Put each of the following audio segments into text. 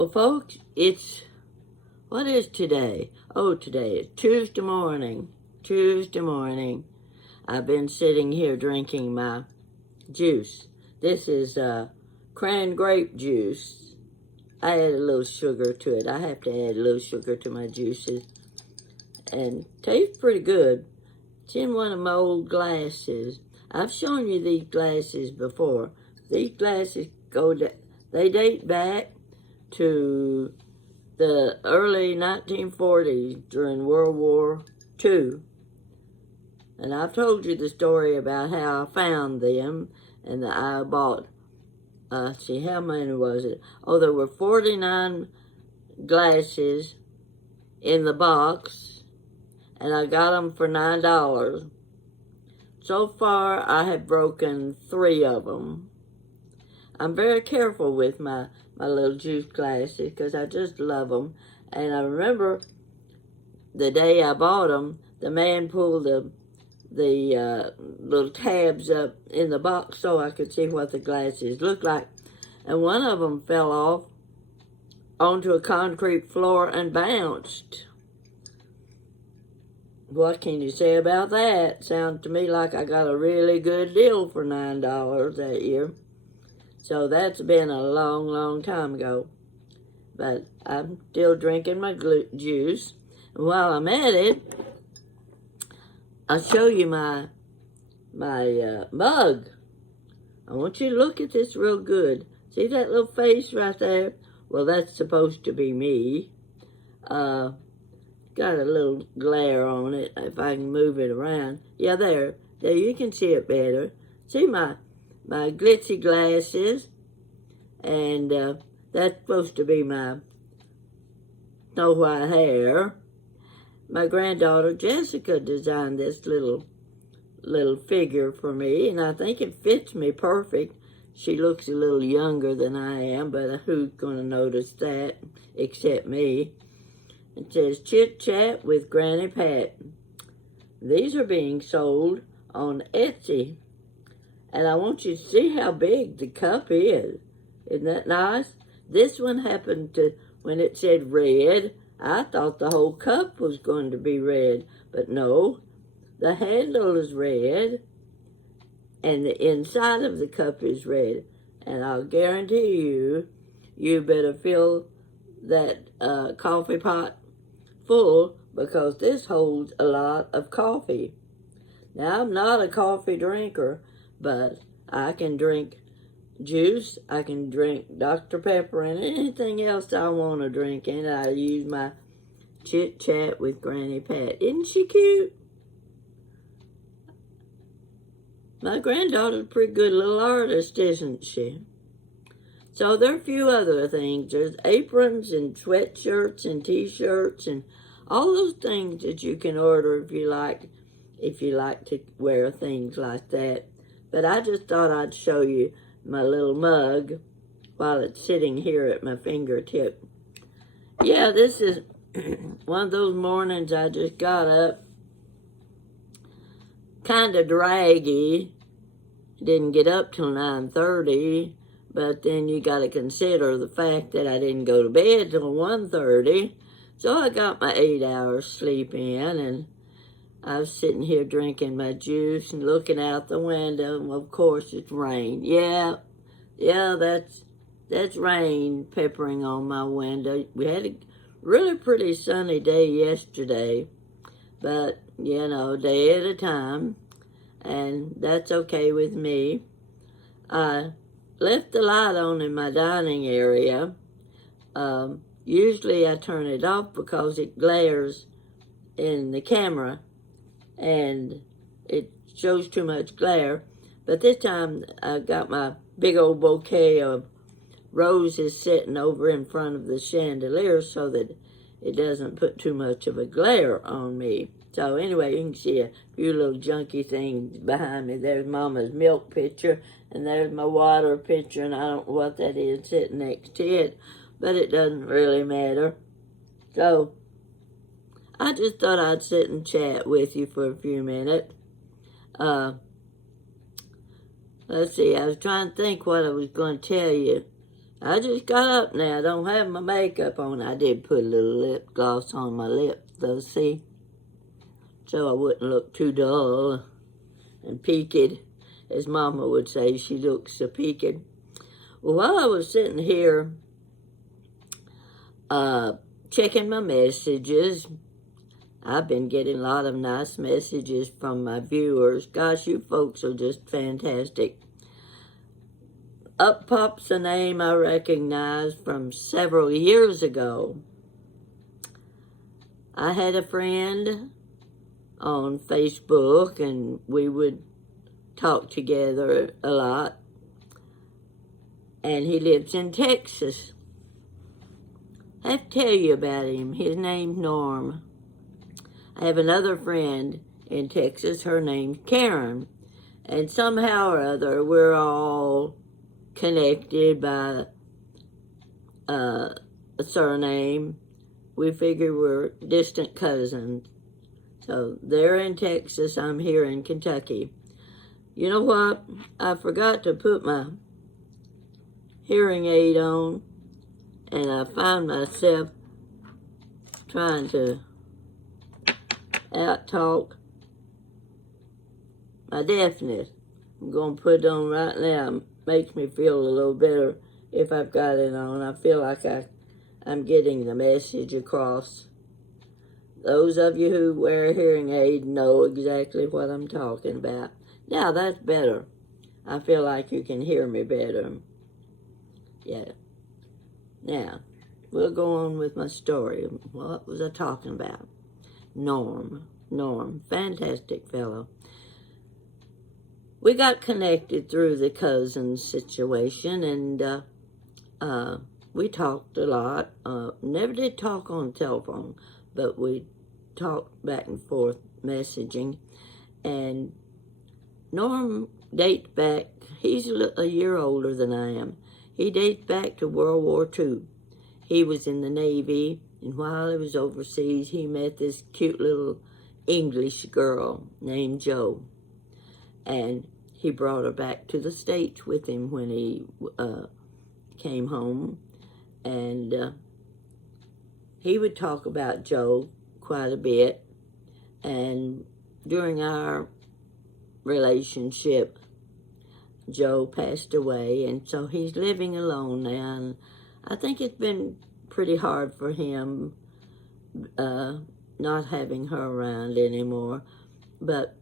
Well, folks, what is today? Oh, today is Tuesday morning. Tuesday morning. I've been sitting here drinking my juice. This is cran grape juice. I add a little sugar to it. I have to add a little sugar to my juices. And tastes pretty good. It's in one of my old glasses. I've shown you these glasses before. These glasses they date back to the early 1940s during World War II. And I've told you the story about how I found them and that I bought, see, how many was it? Oh, there were 49 glasses in the box, and I got them for $9. So far, I have broken 3 of them. I'm very careful with my little juice glasses because I just love them. And I remember the day I bought them, the man pulled the little tabs up in the box so I could see what the glasses looked like. And one of them fell off onto a concrete floor and bounced. What can you say about that? Sounds to me like I got a really good deal for $9 that year. So that's been a long, long time ago. But I'm still drinking my juice. And while I'm at it, I'll show you my mug. I want you to look at this real good. See that little face right there? Well, that's supposed to be me. Got a little glare on it, if I can move it around. Yeah, there you can see it better. See my glitzy glasses, and that's supposed to be my snow white hair. My granddaughter Jessica designed this little figure for me, and I think it fits me perfect. She looks a little younger than I am, but who's going to notice that except me? It says, Chit Chat with Granny Pat. These are being sold on Etsy. And I want you to see how big the cup is. Isn't that nice? This one happened to, when it said red, I thought the whole cup was going to be red. But no, the handle is red, and the inside of the cup is red. And I'll guarantee you, you better fill that coffee pot full, because this holds a lot of coffee. Now, I'm not a coffee drinker, but I can drink juice, I can drink Dr. Pepper, and anything else I want to drink, and I use my Chit Chat with Granny Pat. Isn't she cute? My granddaughter's a pretty good little artist, isn't she? So there are a few other things. There's aprons and sweatshirts and t-shirts and all those things that you can order if you like to wear things like that. But I just thought I'd show you my little mug while it's sitting here at my fingertip. Yeah, this is one of those mornings I just got up, kind of draggy. Didn't get up till 9:30. But then you got to consider the fact that I didn't go to bed till 1:30. So I got my 8 hours sleep in, and I was sitting here drinking my juice and looking out the window. And of course, it's rain. Yeah, that's rain peppering on my window. We had a really pretty sunny day yesterday, but, you know, day at a time, and that's okay with me. I left the light on in my dining area. Usually I turn it off because it glares in the camera and it shows too much glare. But this time I got my big old bouquet of roses sitting over in front of the chandelier so that it doesn't put too much of a glare on me. So anyway, you can see a few little junky things behind me. There's Mama's milk pitcher, and there's my water pitcher, and I don't know what that is sitting next to it, but it doesn't really matter. So I just thought I'd sit and chat with you for a few minutes. Let's see, I was trying to think what I was going to tell you. I just got up now. I don't have my makeup on. I did put a little lip gloss on my lips, though, see? So I wouldn't look too dull and peaked, as Mama would say. She looks so peaked. Well, while I was sitting here checking my messages, I've been getting a lot of nice messages from my viewers. Gosh, you folks are just fantastic. Up pops a name I recognize from several years ago. I had a friend on Facebook, and we would talk together a lot. And he lives in Texas. I have to tell you about him. His name's Norm. I have another friend in Texas. Her name's Karen. And somehow or other, we're all connected by a surname. We figure we're distant cousins. So they're in Texas. I'm here in Kentucky. You know what? I forgot to put my hearing aid on, and I find myself trying to out-talk my deafness. I'm going to put it on right now. It makes me feel a little better if I've got it on. I feel like I'm getting the message across. Those of you who wear a hearing aid know exactly what I'm talking about. Now, that's better. I feel like you can hear me better. Yeah. Now, we'll go on with my story. What was I talking about? Norm, fantastic fellow. We got connected through the cousin situation, and we talked a lot. Never did talk on the telephone, but we talked back and forth messaging. And Norm dates back, he's a year older than I am. He dates back to World War II. He was in the Navy, and while he was overseas, he met this cute little English girl named Jo. And he brought her back to the States with him when he came home. And he would talk about Jo quite a bit. And during our relationship, Jo passed away, and so he's living alone now. And I think it's been pretty hard for him not having her around anymore. But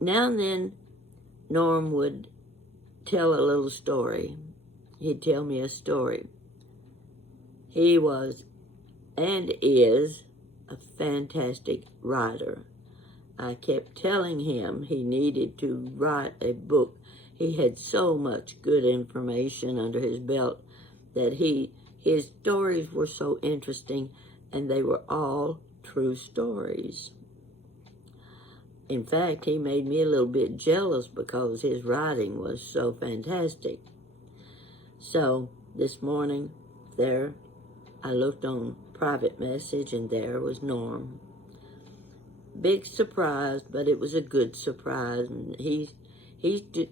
now and then, Norm would tell a little story. He'd tell me a story. He was and is a fantastic writer. I kept telling him he needed to write a book. He had so much good information under his belt that his stories were so interesting, and they were all true stories. In fact, he made me a little bit jealous because his writing was so fantastic. So this morning, there, I looked on private message, and there was Norm. Big surprise, but it was a good surprise. And he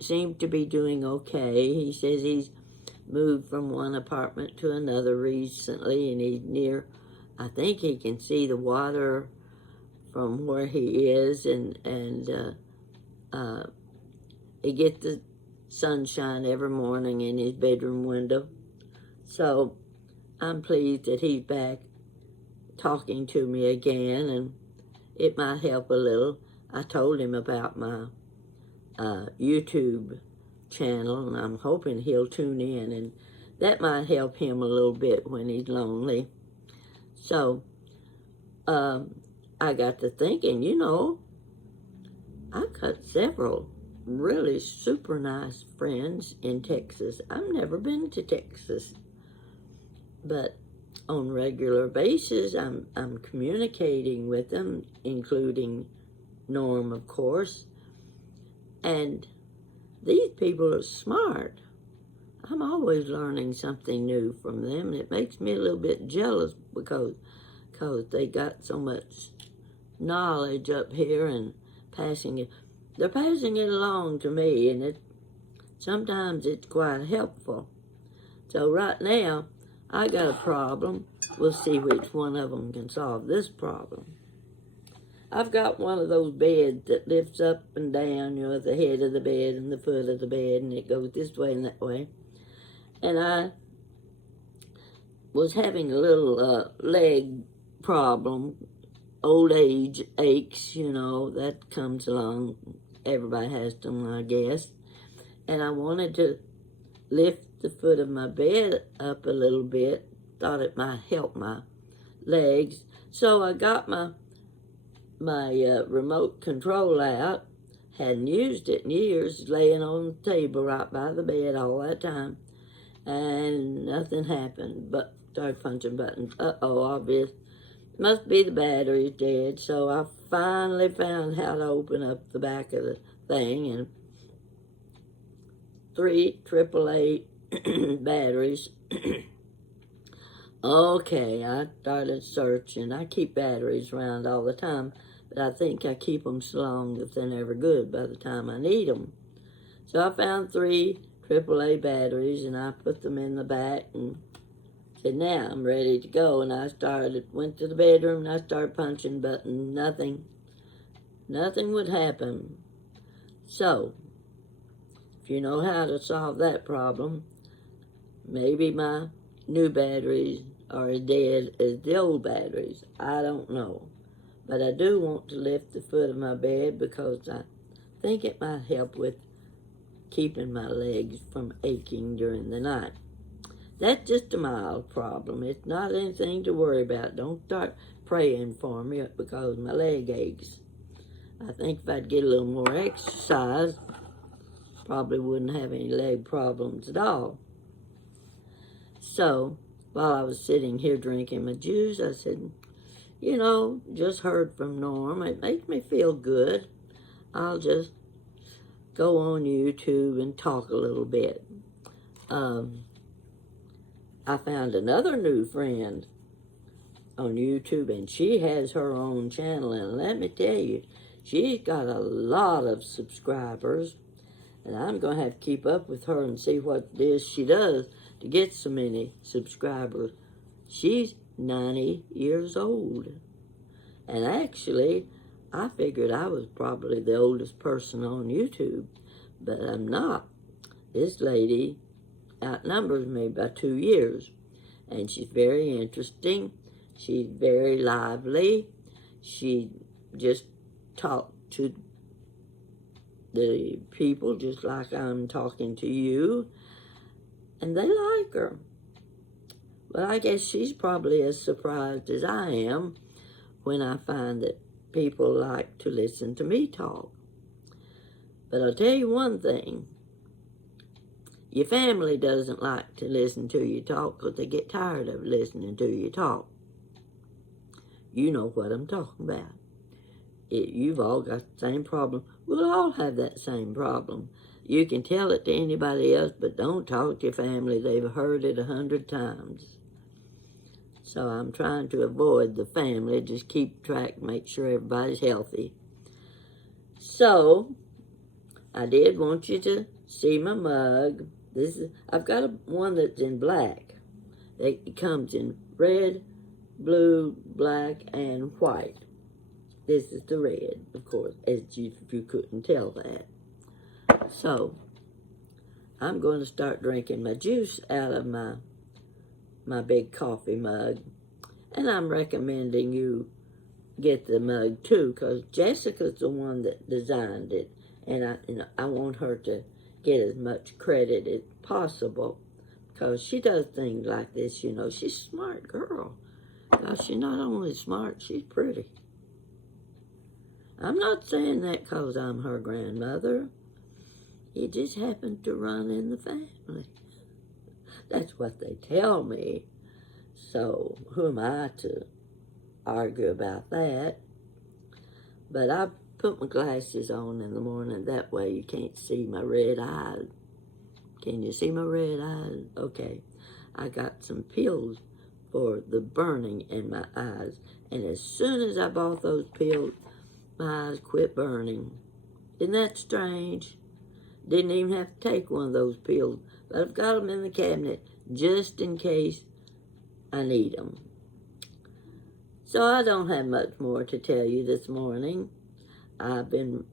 seemed to be doing okay. He says he's moved from one apartment to another recently, and he's near, I think he can see the water from where he is, and he gets the sunshine every morning in his bedroom window. So I'm pleased that he's back talking to me again, and it might help a little. I told him about my YouTube channel, and I'm hoping he'll tune in, and that might help him a little bit when he's lonely. So I got to thinking, I've got several really super nice friends in Texas. I've never been to Texas, but on a regular basis, I'm communicating with them, including Norm, of course. And these people are smart. I'm always learning something new from them, and it makes me a little bit jealous because they got so much knowledge up here and passing it. They're passing it along to me, and sometimes it's quite helpful. So right now, I got a problem. We'll see which one of them can solve this problem. I've got one of those beds that lifts up and down, you know, the head of the bed and the foot of the bed, and it goes this way and that way. And I was having a little leg problem. Old age aches, you know, that comes along. Everybody has them, I guess. And I wanted to lift the foot of my bed up a little bit. Thought it might help my legs. So I got my remote control out. Hadn't used it in years, laying on the table right by the bed all that time. And nothing happened, but started punching buttons. Uh-oh, obvious. Must be the battery's dead. So I finally found how to open up the back of the thing, and 3 AAA batteries. Okay, I started searching. I keep batteries around all the time, but I think I keep them so long that they're never good by the time I need them. So I found 3 AAA batteries, and I put them in the back and said, now I'm ready to go. And I went to the bedroom, and I started punching buttons. Nothing would happen. So, if you know how to solve that problem, maybe my new batteries are as dead as the old batteries. I don't know. But I do want to lift the foot of my bed because I think it might help with keeping my legs from aching during the night. That's just a mild problem. It's not anything to worry about. Don't start praying for me because my leg aches. I think if I'd get a little more exercise, probably wouldn't have any leg problems at all. So, while I was sitting here drinking my juice, I said, you know, just heard from Norm. It makes me feel good. I'll just go on YouTube and talk a little bit. I found another new friend on YouTube, and she has her own channel, and let me tell you, she's got a lot of subscribers, and I'm going to have to keep up with her and see what it is she does to get so many subscribers. She's 90 years old, and actually, I figured I was probably the oldest person on YouTube, but I'm not. This lady outnumbers me by 2 years, and she's very interesting. She's very lively. She just talked to the people just like I'm talking to you, and they like her. Well, I guess she's probably as surprised as I am when I find that people like to listen to me talk. But I'll tell you one thing. Your family doesn't like to listen to you talk because they get tired of listening to you talk. You know what I'm talking about. You've all got the same problem. We'll all have that same problem. You can tell it to anybody else, but don't talk to your family. They've heard it 100 times. So I'm trying to avoid the family, just keep track, make sure everybody's healthy. So, I did want you to see my mug. I've got one that's in black. It comes in red, blue, black, and white. This is the red, of course, if you couldn't tell that. So, I'm going to start drinking my juice out of my big coffee mug. And I'm recommending you get the mug too, because Jessica's the one that designed it. And I want her to get as much credit as possible, because she does things like this, you know. She's a smart girl. Because she's not only smart, she's pretty. I'm not saying that because I'm her grandmother. It just happened to run in the family. That's what they tell me. So who am I to argue about that? But I put my glasses on in the morning. That way you can't see my red eyes. Can you see my red eyes? Okay. I got some pills for the burning in my eyes. And as soon as I bought those pills, my eyes quit burning. Isn't that strange? Didn't even have to take one of those pills, but I've got them in the cabinet just in case I need them. So I don't have much more to tell you this morning. I've been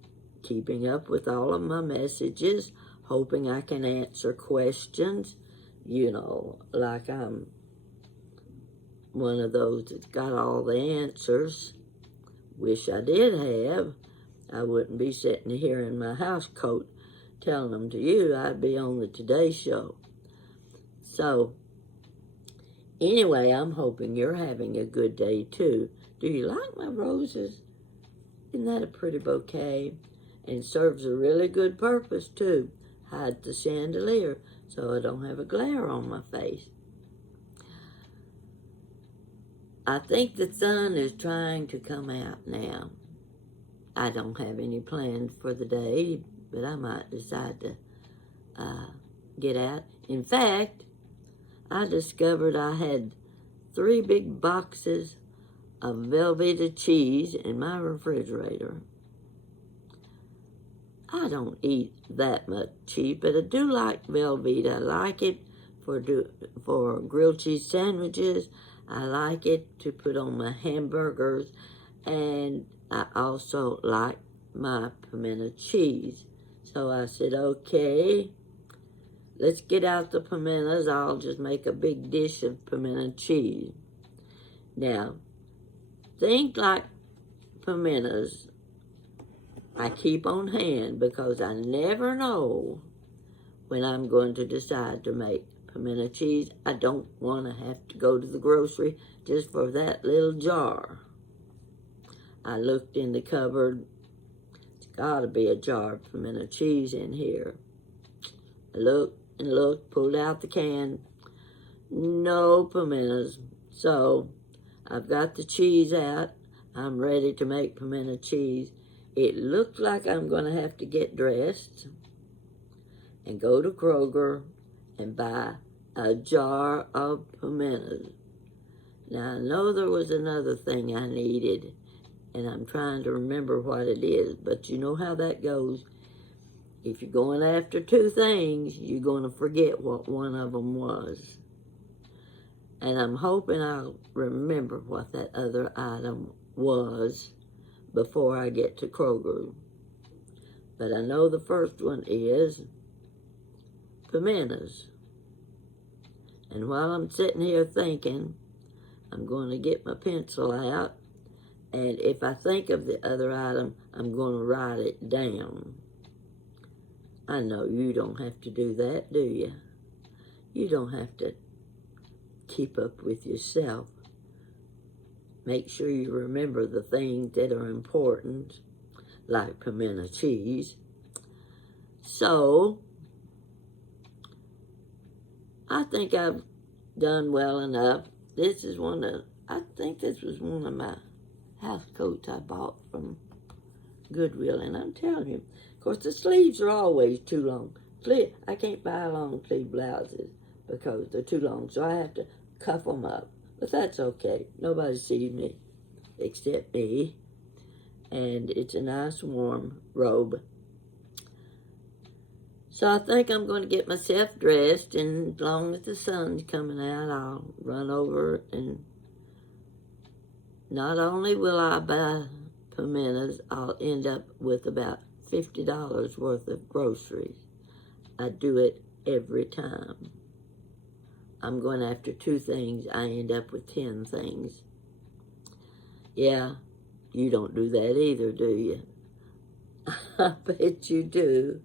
keeping up with all of my messages, hoping I can answer questions, like I'm one of those that's got all the answers. Wish I did have. I wouldn't be sitting here in my house coat telling them to you. I'd be on the Today Show. So, anyway, I'm hoping you're having a good day too. Do you like my roses? Isn't that a pretty bouquet? And serves a really good purpose too. Hides the chandelier so I don't have a glare on my face. I think the sun is trying to come out now. I don't have any plans for the day, but I might decide to get out. In fact, I discovered I had 3 big boxes of Velveeta cheese in my refrigerator. I don't eat that much cheese, but I do like Velveeta. I like it for grilled cheese sandwiches. I like it to put on my hamburgers, and I also like my pimento cheese. So I said, okay, let's get out the pimentos. I'll just make a big dish of pimento cheese. Now, things like pimentos, I keep on hand because I never know when I'm going to decide to make pimento cheese. I don't want to have to go to the grocery just for that little jar. I looked in the cupboard. It's got to be a jar of pimento cheese in here. I looked and looked, pulled out the can. No pimentos. So I've got the cheese out. I'm ready to make pimento cheese. It looks like I'm going to have to get dressed and go to Kroger and buy a jar of pimentos. Now, I know there was another thing I needed, and I'm trying to remember what it is, but you know how that goes. If you're going after 2 things, you're going to forget what one of them was. And I'm hoping I'll remember what that other item was before I get to Kroger. But I know the first one is pimentos. And while I'm sitting here thinking, I'm going to get my pencil out, and if I think of the other item, I'm going to write it down. I know you don't have to do that, do you? You don't have to keep up with yourself. Make sure you remember the things that are important, like pimento cheese. So, I think I've done well enough. I think this was one of my house coats I bought from Goodwill, and I'm telling you, of course, the sleeves are always too long. I can't buy long sleeve blouses because they're too long, so I have to cuff them up. But that's okay. Nobody sees me except me. And it's a nice warm robe. So I think I'm going to get myself dressed, and as long as the sun's coming out, I'll run over, and not only will I buy pimentos, I'll end up with about $50 worth of groceries. I do it every time. I'm going after 2 things, I end up with 10 things. Yeah, you don't do that either, do you? I bet you do.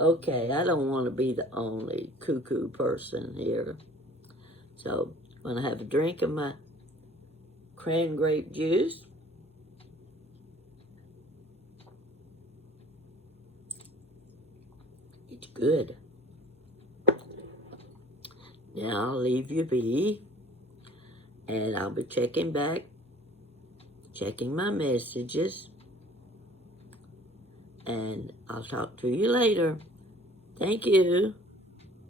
Okay, I don't want to be the only cuckoo person here. So, I'm going to have a drink of my cran grape juice. It's good. Now I'll leave you be, and I'll be checking my messages, and I'll talk to you later. Thank you.